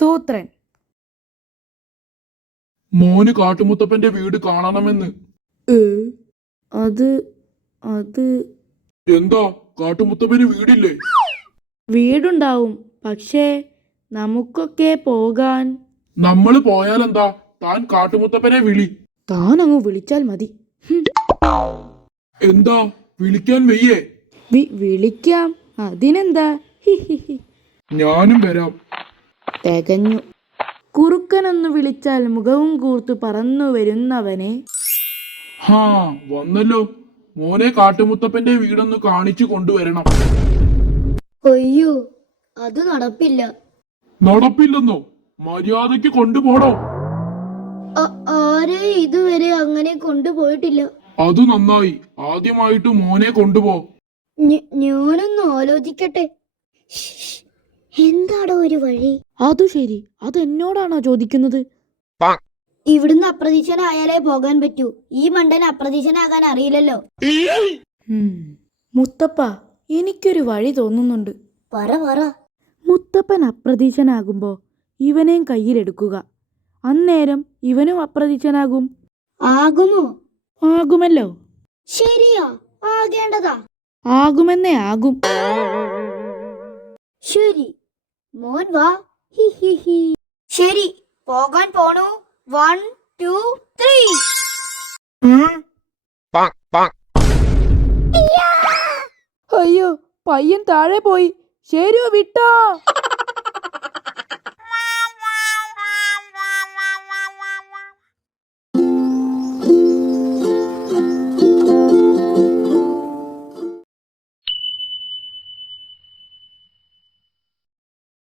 സൂത്രൻ. മോന് കാട്ടുമുത്തപ്പന്റെ വീട് കാണണമെന്ന്. അത് അത് എന്താ കാട്ടുമുത്തപ്പന് വീടില്ലേ? വീടുണ്ടാവും, പക്ഷേ നമുക്കൊക്കെ പോകാൻ. നമ്മള് പോയാലെന്താ? താൻ കാട്ടുമുത്തപ്പനെ വിളി. താൻ അങ്ങ് വിളിച്ചാൽ മതി. എന്താ വിളിക്കാൻ വയ്യേ? വിളിക്കാം, അതിനെന്താ. ഞാനും വരാം. തികഞ്ഞു. കുറുക്കനൊന്ന് വിളിച്ചാൽ മുഖവും കൂർത്തു പറന്നു വരുന്നവനെ. ഹാ, വന്നല്ലോ. മോനെ കാട്ടുമുത്തപ്പന്റെ വീടൊന്ന് കാണിച്ചു കൊണ്ടുവരണം. അയ്യോ, അത് നടപ്പില്ല. നടപ്പില്ലെന്നോ? മര്യാദയ്ക്ക് കൊണ്ടുപോടോ. ആരെ ഇതുവരെ അങ്ങനെ കൊണ്ടുപോയിട്ടില്ല. അത് നന്നായി. ആദ്യമായിട്ട് മോനെ കൊണ്ടുപോ. ഞാനൊന്ന് ആലോചിക്കട്ടെ. എന്താടോ ഒരു വഴി? അതു ശരി, അതെന്നോടാണോ ചോദിക്കുന്നത്? ഇവിടുന്ന് അപ്രതീക്ഷനായാലേ പോകാൻ പറ്റൂ. ഈ മണ്ടൻ അപ്രതീക്ഷനാകാൻ അറിയില്ലല്ലോ. മുത്തപ്പ, എനിക്കൊരു വഴി തോന്നുന്നുണ്ട്. പറ. മുത്തപ്പൻ അപ്രതീക്ഷനാകുമ്പോ ഇവനെയും കയ്യിലെടുക്കുക. അന്നേരം ഇവനും അപ്രതീക്ഷനാകും. ആകുമോ? ആകുമല്ലോ. ശരിയാ, ആകേണ്ടതാ. ആകുമെന്നേ ആകും. ശരി, മോൻ വാ. ശരി, പോകാൻ പോണു. 1 2 3. അയ്യോ, പയ്യൻ താഴെ പോയി. ശരിയോ, വിട്ടോ.